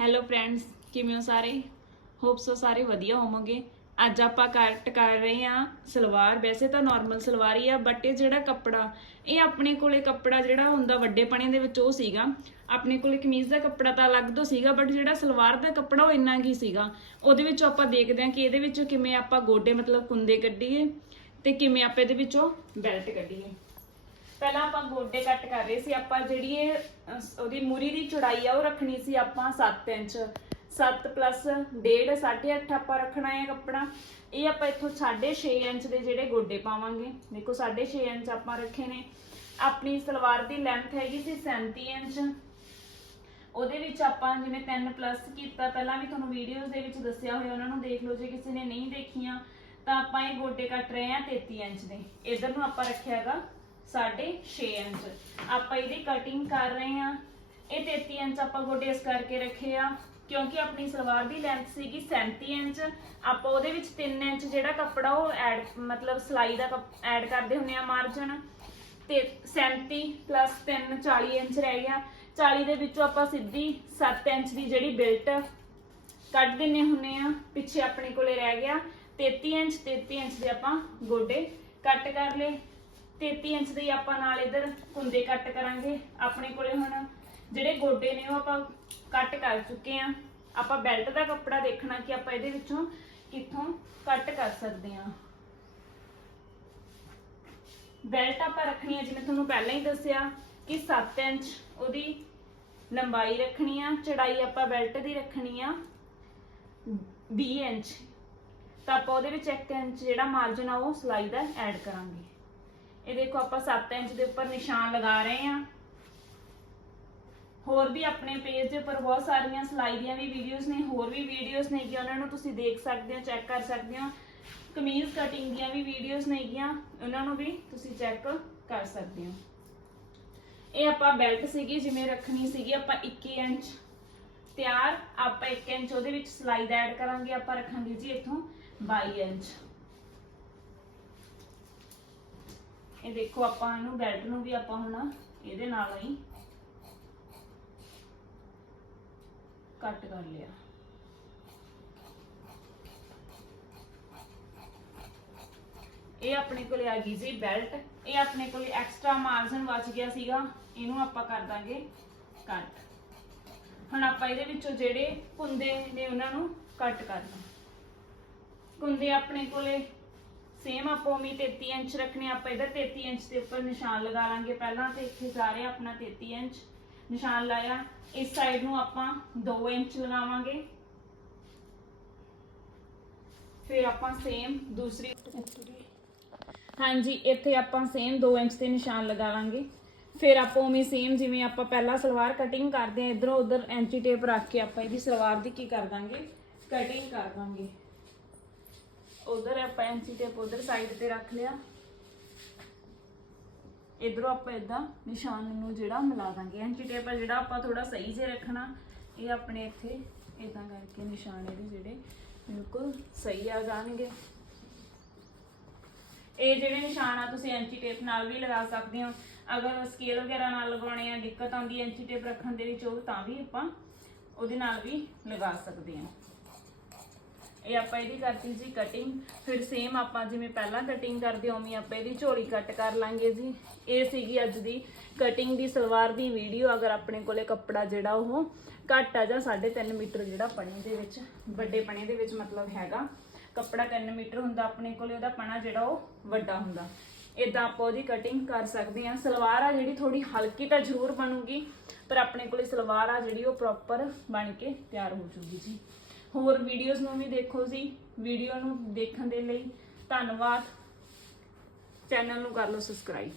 Hello friends ਕਿਵੇਂ ਹੋ ਸਾਰੇ? ਹੋਪ ਸੋ ਸਾਰੇ ਵਧੀਆ ਹੋਵੋਗੇ। ਅੱਜ ਆਪਾਂ ਕੱਟ ਕਰ ਰਹੇ ਹਾਂ ਸਲਵਾਰ। ਵੈਸੇ ਤਾਂ ਨਾਰਮਲ ਸਲਵਾਰ ਹੀ ਆ ਬਟ ਇਹ ਜਿਹੜਾ ਕੱਪੜਾ, ਇਹ ਆਪਣੇ ਕੋਲੇ ਕੱਪੜਾ ਜਿਹੜਾ ਹੁੰਦਾ ਵੱਡੇ ਪਣੇ ਦੇ ਵਿੱਚ ਉਹ ਸੀਗਾ। ਆਪਣੇ ਕੋਲੇ ਕਮੀਜ਼ ਦਾ ਕੱਪੜਾ ਤਾਂ ਅਲੱਗ ਤੋਂ ਸੀਗਾ ਬਟ ਜਿਹੜਾ ਸਲਵਾਰ ਦਾ ਕੱਪੜਾ ਉਹ ਇੰਨਾ ਕੀ ਸੀਗਾ। ਉਹਦੇ ਵਿੱਚੋਂ ਆਪਾਂ ਦੇਖਦੇ ਹਾਂ ਕਿ ਇਹਦੇ ਵਿੱਚੋਂ ਕਿਵੇਂ ਆਪਾਂ ਗੋਡੇ ਮਤਲਬ ਕੁੰਦੇ ਕੱਢੀਏ ਤੇ ਕਿਵੇਂ ਆਪਾਂ ਇਹਦੇ ਵਿੱਚੋਂ ਬੈਲਟ ਕੱਢੀਏ। ਪਹਿਲਾਂ ਆਪਾਂ ਗੋਡੇ ਕੱਟ ਕਰ ਰਹੇ ਸੀ ਆਪਾਂ ਜਿਹੜੀ ਇਹ ਅਹ, ਉਹਦੀ ਮੂਰੀ ਦੀ ਚੌੜਾਈ ਆ ਉਹ ਰੱਖਣੀ ਸੀ ਆਪਾਂ 7 ਇੰਚ। 7 ਪਲੱਸ 1.5 8.5 ਆਪਾਂ ਰੱਖਣਾ ਹੈ ਕੱਪੜਾ। ਇਹ ਆਪਾਂ ਇੱਥੋਂ 6.5 ਇੰਚ ਦੇ ਜਿਹੜੇ ਗੋਡੇ ਪਾਵਾਂਗੇ। ਦੇਖੋ 6.5 ਇੰਚ ਆਪਾਂ ਰੱਖੇ ਨੇ। ਆਪਣੀ ਸਲਵਾਰ ਦੀ ਲੈਂਥ ਹੈਗੀ ਸੀ 37 ਇੰਚ। ਉਹਦੇ ਵਿੱਚ ਆਪਾਂ ਜਿਵੇਂ 3 ਪਲੱਸ ਕੀਤਾ ਪਹਿਲਾਂ ਵੀ ਤੁਹਾਨੂੰ ਵੀਡੀਓਜ਼ ਦੇ ਵਿੱਚ ਦੱਸਿਆ ਹੋਇਆ ਉਹਨਾਂ ਨੂੰ ਦੇਖ ਲਓ ਜੇ ਕਿਸੇ ਨੇ ਨਹੀਂ ਦੇਖੀਆਂ ਤਾਂ ਆਪਾਂ ਇਹ ਗੋਡੇ ਕੱਟ ਰਹੇ ਹਾਂ 33 ਇੰਚ ਦੇ। ਇਧਰ ਨੂੰ ਆਪਾਂ ਰੱਖਿਆ ਹੈਗਾ 6.5 ਇੰਚ। ਆਪਾਂ ਇਹਦੀ ਕਟਿੰਗ ਕਰ ਰਹੇ ਹਾਂ। ਇਹ 33 ਇੰਚ ਆਪਾਂ ਗੋਡੇ ਇਸ ਕਰਕੇ ਰੱਖੇ ਆ, ਕਿਉਂਕਿ ਆਪਣੀ ਸਲਵਾਰ ਦੀ ਲੈਂਥ ਸੀਗੀ 37 ਇੰਚ। ਆਪਾਂ ਉਹਦੇ ਵਿੱਚ 3 ਇੰਚ ਜਿਹੜਾ ਕੱਪੜਾ ਉਹ ਐਡ ਮਤਲਬ ਸਲਾਈ ਦਾ ਐਡ ਕਰਦੇ ਹੁੰਨੇ ਆ ਮਾਰਜਨ ਤੇ 37 3 40 ਇੰਚ ਰਹਿ ਗਿਆ। 40 ਦੇ ਵਿੱਚੋਂ ਆਪਾਂ ਸਿੱਧੀ 7 ਇੰਚ ਦੀ ਜਿਹੜੀ ਬਿਲਟ ਕੱਢ ਦਿੰਨੇ ਹੁੰਨੇ ਆ ਪਿੱਛੇ ਆਪਣੇ ਕੋਲੇ ਰਹਿ ਗਿਆ। 33 ਇੰਚ 33 ਇੰਚ ਦੇ ਆਪਾਂ ਗੋਡੇ ਕੱਟ ਕਰ ਲਏ। 33 ਇੰਚ ਦੇ ਆਪਾਂ ਨਾਲ ਇਧਰ ਕੁੰਦੇ ਕੱਟ ਕਰਾਂਗੇ। ਆਪਣੇ ਕੋਲੇ ਹੁਣ ਜਿਹੜੇ ਗੋਡੇ ਨੇ ਉਹ ਆਪਾਂ ਕੱਟ ਕਰ ਚੁੱਕੇ ਆ। ਆਪਾਂ ਬੈਲਟ ਦਾ ਕੱਪੜਾ ਦੇਖਣਾ ਕਿ ਆਪਾਂ ਇਹਦੇ ਵਿੱਚੋਂ ਕਿੱਥੋਂ ਕੱਟ ਕਰ ਸਕਦੇ ਆ। ਬੈਲਟ ਆਪਾਂ ਰੱਖਣੀ ਹੈ ਜਿਵੇਂ ਤੁਹਾਨੂੰ ਪਹਿਲਾਂ ਹੀ ਦੱਸਿਆ ਕਿ 7 ਇੰਚ ਉਹਦੀ ਲੰਬਾਈ ਰੱਖਣੀ ਆ, ਚੜਾਈ ਆਪਾਂ ਬੈਲਟ ਦੀ ਰੱਖਣੀ ਆ 20 ਇੰਚ। ਤਾਂ ਆਪਾਂ ਉਹਦੇ ਵਿੱਚ 1 ਇੰਚ ਜਿਹੜਾ ਮਾਰਜਨ ਆ ਉਹ ਸਲਾਈ ਦਾ ਐਡ ਕਰਾਂਗੇ। ਇਹ ਦੇਖੋ ਆਪਾਂ 7 ਇੰਚ ਦੇ ਉੱਪਰ ਨਿਸ਼ਾਨ ਲਗਾ ਰਹੇ ਹਾਂ। ਹੋਰ ਵੀ ਆਪਣੇ ਪੇਜ ਦੇ ਉੱਪਰ ਬਹੁਤ ਸਾਰੀਆਂ ਸਿਲਾਈ ਦੀਆਂ ਵੀ ਵੀਡੀਓਜ਼ ਨੇ, ਹੋਰ ਵੀ ਵੀਡੀਓਜ਼ ਨੇ ਕਿ ਉਹਨਾਂ ਨੂੰ ਤੁਸੀਂ ਦੇਖ ਸਕਦੇ ਹੋ ਚੈੱਕ ਕਰ ਸਕਦੇ ਹੋ। ਕਮੀਜ਼ ਕਟਿੰਗ ਦੀਆਂ ਵੀ ਵੀਡੀਓਜ਼ ਨੇਗੀਆਂ ਉਹਨਾਂ ਨੂੰ ਵੀ ਤੁਸੀਂ ਚੈੱਕ ਕਰ ਸਕਦੇ ਹੋ। ਇਹ ਆਪਾਂ ਬੈਲਟ ਸੀਗੀ, ਜਿਵੇਂ ਰੱਖਣੀ ਸੀਗੀ ਆਪਾਂ 21 ਇੰਚ। ਤਿਆਰ, ਆਪਾਂ 1 ਇੰਚ ਉਹਦੇ ਵਿੱਚ ਸਿਲਾਈ ਦਾ ਐਡ ਕਰਾਂਗੇ, ਆਪਾਂ ਰੱਖਾਂਗੇ ਜੀ ਇੱਥੋਂ 22 ਇੰਚ। ਇਹ ਦੇਖੋ ਆਪਾਂ ਇਹਨੂੰ ਬੈਲਟ ਨੂੰ ਵੀ ਆਪਾਂ ਹੁਣ ਇਹਦੇ ਨਾਲ ਹੀ ਕੱਟ ਕਰ ਲਿਆ। ਇਹ ਆਪਣੇ ਕੋਲੇ ਆ ਗਈ ਜੀ ਬੈਲਟ ਇਹ ਆਪਣੇ ਕੋਲੇ ਐਕਸਟਰਾ ਮਾਰਜਨ ਬਚ ਗਿਆ ਸੀਗਾ। ਇਹਨੂੰ ਆਪਾਂ ਕਰ ਦਾਂਗੇ ਕੱਟ। ਹੁਣ ਆਪਾਂ ਇਹਦੇ ਵਿੱਚੋਂ ਜਿਹੜੇ ਕੁੰਦੇ ਨੇ ਉਹਨਾਂ ਨੂੰ ਕੱਟ ਕਰਨਾ ਕੁੰਦੇ ਆਪਣੇ ਕੋਲੇ ਸੇਮ ਆਪਾਂ ਉਮੀ 33 ਇੰਚ ਰੱਖਣੇ ਆਪਾਂ ਇਧਰ 33 ਇੰਚ ਦੇ ਉੱਪਰ ਨਿਸ਼ਾਨ ਲਗਾ ਲਾਂਗੇ। ਪਹਿਲਾਂ ਤੇ ਇੱਥੇ ਜਾ ਰਿਹਾ ਆਪਣਾ 33 ਇੰਚ। ਨਿਸ਼ਾਨ ਲਾਇਆ, ਇਸ ਸਾਈਡ ਨੂੰ ਆਪਾਂ 2 ਇੰਚ ਲਗਾਵਾਂਗੇ। ਫਿਰ ਆਪਾਂ ਸੇਮ ਦੂਸਰੀ ਹਾਂਜੀ, ਇੱਥੇ ਆਪਾਂ ਸੇਮ 2 ਇੰਚ ਤੇ ਨਿਸ਼ਾਨ ਲਗਾ ਲਾਂਗੇ। ਫਿਰ ਆਪਾਂ ਉਵੇਂ ਸੇਮ ਜਿਵੇਂ ਆਪਾਂ ਪਹਿਲਾਂ ਸਲਵਾਰ ਕਟਿੰਗ ਕਰਦੇ ਆ, ਇਧਰੋਂ ਉਧਰ ਐਂਟੀ ਟੇਪ ਰੱਖ ਕੇ ਆਪਾਂ ਇਹਦੀ ਸਲਵਾਰ ਦੀ ਕੀ ਕਰ ਦਾਂਗੇ? ਕਟਿੰਗ ਕਰ ਦਾਂਗੇ। ਉਧਰ ਆਪਾਂ ਐਂਚੀ ਟੇਪ ਉਧਰ ਸਾਈਡ ਤੇ ਰੱਖ ਲਿਆ। ਇਧਰੋਂ ਆਪਾਂ ਇਦਾਂ ਨਿਸ਼ਾਨ ਨੂੰ ਜਿਹੜਾ ਮਿਲਾ ਦਾਂਗੇ। ਐਂਟੀ ਟੇਪ ਆ ਜਿਹੜਾ ਆਪਾਂ ਥੋੜਾ ਸਹੀ ਜੇ ਰੱਖਣਾ, ਇਹ ਆਪਣੇ ਇੱਥੇ ਇਦਾਂ ਕਰਕੇ ਨਿਸ਼ਾਨ ਇਹਦੇ ਜਿਹੜੇ ਬਿਲਕੁਲ ਸਹੀ ਆ ਜਾਣਗੇ। ਇਹ ਜਿਹੜੇ ਨਿਸ਼ਾਨ ਆ, ਤੁਸੀਂ ਐਂਟੀ ਟੇਪ ਨਾਲ ਵੀ ਲਗਾ ਸਕਦੇ ਹੋ। ਅਗਰ ਸਕੇਲ ਵਗੈਰਾ ਨਾਲ ਲਗਾਉਣੇ ਆ, ਦਿੱਕਤ ਆਉਂਦੀ ਹੈ ਟੇਪ ਰੱਖਣ ਦੇ ਵਿੱਚ, ਉਹ ਤਾਂ ਵੀ ਆਪਾਂ ਉਹਦੇ ਨਾਲ ਵੀ ਲਗਾ ਸਕਦੇ ਹਾਂ। ਇਹ ਆਪਾਂ ਇਹਦੀ ਕਰਤੀ ਜੀ ਕਟਿੰਗ ਫਿਰ ਸੇਮ ਆਪਾਂ ਜਿਵੇਂ ਪਹਿਲਾਂ ਕਟਿੰਗ ਕਰਦੇ ਉਵੇਂ ਆਪਾਂ ਇਹਦੀ ਝੋਲੀ ਕੱਟ ਕਰ ਲਾਂਗੇ ਜੀ। ਇਹ ਸੀਗੀ ਅੱਜ ਦੀ ਕਟਿੰਗ ਦੀ ਸਲਵਾਰ ਦੀ ਵੀਡੀਓ ਅਗਰ ਆਪਣੇ ਕੋਲੇ ਕੱਪੜਾ ਜਿਹੜਾ ਉਹ ਘੱਟ ਆ ਜਾਂ 3.5 ਮੀਟਰ ਜਿਹੜਾ ਪਣੇ ਦੇ ਵਿੱਚ, ਵੱਡੇ ਪਣੇ ਦੇ ਵਿੱਚ ਮਤਲਬ ਹੈਗਾ। ਕੱਪੜਾ 3 ਮੀਟਰ ਹੁੰਦਾ ਆਪਣੇ ਕੋਲੇ, ਉਹਦਾ ਪਣਾ ਜਿਹੜਾ ਉਹ ਵੱਡਾ ਹੁੰਦਾ। ਇਦਾਂ ਆਪਾਂ ਉਹਦੀ ਕਟਿੰਗ ਕਰ ਸਕਦੇ ਹਾਂ। ਸਲਵਾਰ ਆ ਜਿਹੜੀ ਥੋੜੀ ਹਲਕੀ ਤਾਂ ਜ਼ਰੂਰ ਬਣੂਗੀ, ਪਰ ਆਪਣੇ ਕੋਲੇ ਸਲਵਾਰ ਆ ਜਿਹੜੀ ਉਹ ਪ੍ਰੋਪਰ ਬਣ ਕੇ ਤਿਆਰ ਹੋ ਜੂਗੀ ਜੀ। ਹੋਰ ਵੀਡੀਓਜ਼ ਨੂੰ ਵੀ ਦੇਖੋ ਜੀ। ਵੀਡੀਓ ਨੂੰ ਦੇਖਣ ਦੇ ਲਈ ਧੰਨਵਾਦ। ਚੈਨਲ ਨੂੰ ਕਰ ਲਓ ਸਬਸਕ੍ਰਾਈਬ